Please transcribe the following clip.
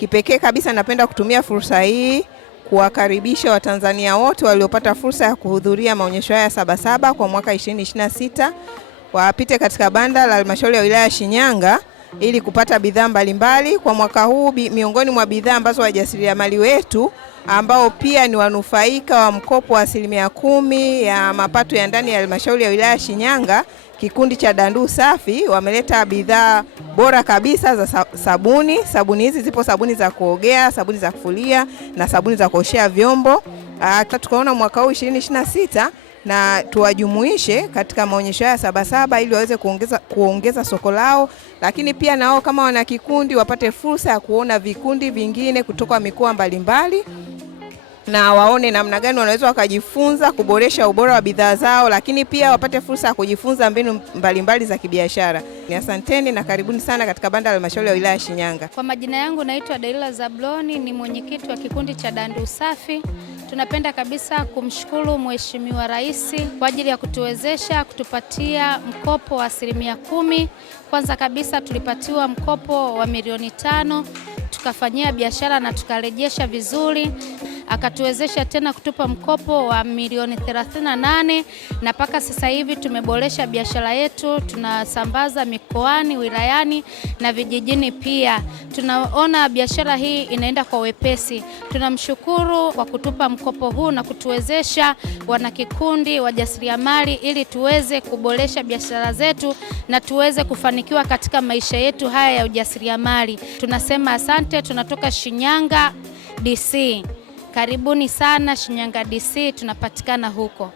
Kipekee kabisa napenda kutumia fursa hii kuwakaribisha Watanzania wote waliopata fursa ya kuhudhuria maonyesho haya Sabasaba kwa mwaka 2026 wapite katika banda la halmashauri ya wilaya Shinyanga ili kupata bidhaa mbalimbali kwa mwaka huu. Miongoni mwa bidhaa ambazo wajasiriamali wetu ambao pia ni wanufaika wa mkopo wa 10% ya mapato ya ndani ya halmashauri ya wilaya Shinyanga, kikundi cha Dandu Safi wameleta bidhaa bora kabisa za sabuni. Sabuni hizi zipo sabuni za kuogea, sabuni za kufulia na sabuni za kuoshea vyombo. Tukaona mwaka huu 2026 na tuwajumuishe katika maonyesho ya Sabasaba ili waweze kuongeza soko lao, lakini pia nao kama wana kikundi wapate fursa ya kuona vikundi vingine kutoka mikoa mbalimbali na waone namna gani wanaweza wakajifunza kuboresha ubora wa bidhaa zao, lakini pia wapate fursa ya kujifunza mbinu mbalimbali za kibiashara. Asanteni na karibuni sana katika banda la halmashauri ya wilaya Shinyanga. Kwa majina yangu naitwa Daila Zabloni, ni mwenyekiti wa kikundi cha Dandu Safi. Tunapenda kabisa kumshukuru Mheshimiwa Rais kwa ajili ya kutuwezesha kutupatia mkopo wa 10%. Kwanza kabisa tulipatiwa mkopo wa milioni 5, tukafanyia biashara na tukarejesha vizuri. Akatuwezesha tena kutupa mkopo wa milioni 38 na mpaka sasa hivi tumeboresha biashara yetu, tunasambaza mikoani, wilayani na vijijini pia. Tunaona biashara hii inaenda kwa wepesi. Tunamshukuru kwa kutupa mkopo huu na kutuwezesha wanakikundi, wajasiriamali ili tuweze kuboresha biashara zetu na tuweze kufanikiwa katika maisha yetu haya ya ujasiriamali. Tunasema asante. Tunatoka Shinyanga DC. Karibuni sana Shinyanga DC, tunapatikana huko.